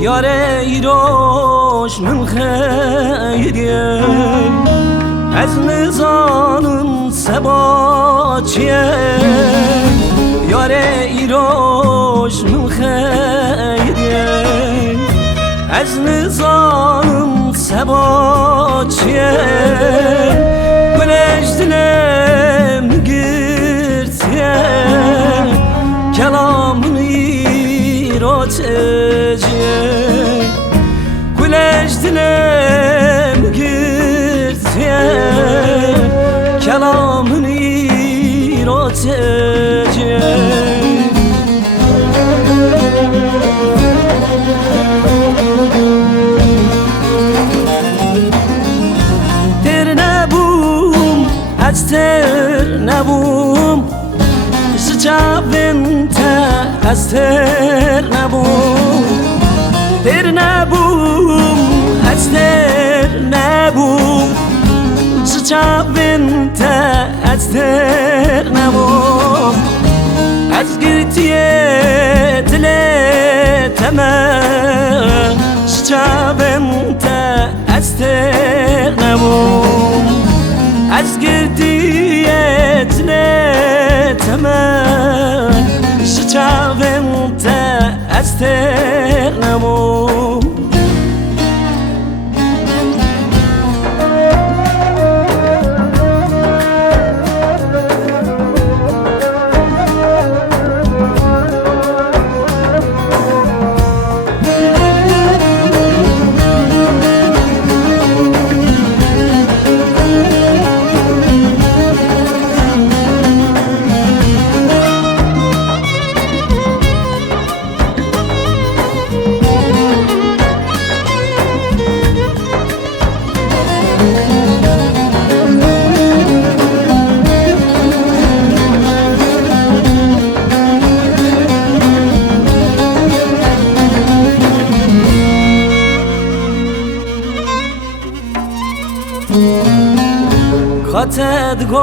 یاره ایراش من خیریه از نزانم سبا چیه یاره ایراش من خیریه از نزانم سبا چیه گلش دلم گرتیه کلامون ایراج گلش دلم گرتیه کلامون ایراج تر نبوم شجابن تا از تر نبوم تر نبوم از تر نبوم شجابن تا از تر نبوم از گرتیه دل تمام شجابن تا از تر نبوم از گردیت نتمن شچاوم تا از تر نموم خاطر گو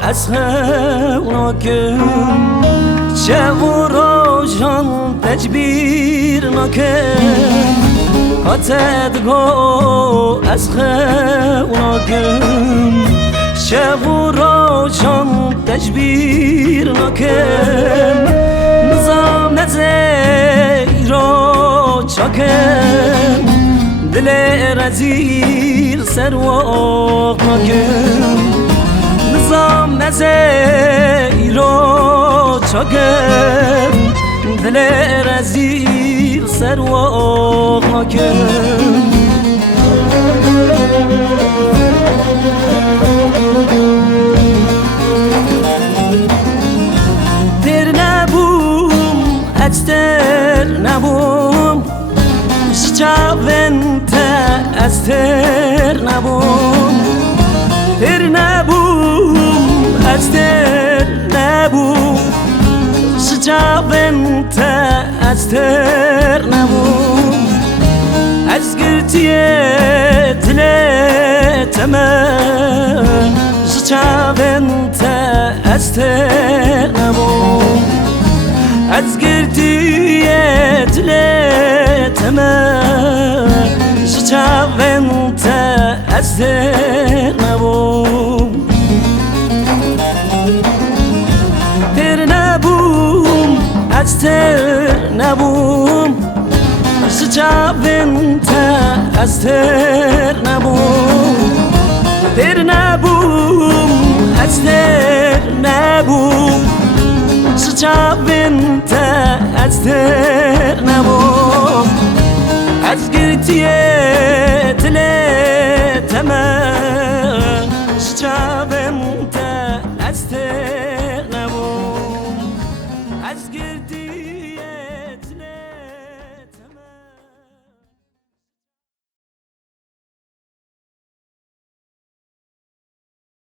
از خوناکم چه و روشان تجبیر نکم خاطر گو از خوناکم چه و روشان تجبیر نکم نظام نزیر رو چاکم دل رزیر سر و آقاکم نظام نزیر و چاکم دل رزیر سر و آقاکم تر نبوم از تر نبوم شچاون تا از تر نبوم تر نبوم از تر نبوم شچاون تا از تر نبوم از گرتیه دل تمام شچاون تا از تر نبوم از گردیه دل تمام شچاون تا از تر نبوم تر نبوم از تر نبوم شچاون تا از تر نبوم تر نبوم از تر نبوم شچاون تا از تر نبوم از گرتیه دل تمام شچاون تا از تر نبوم از گرتیه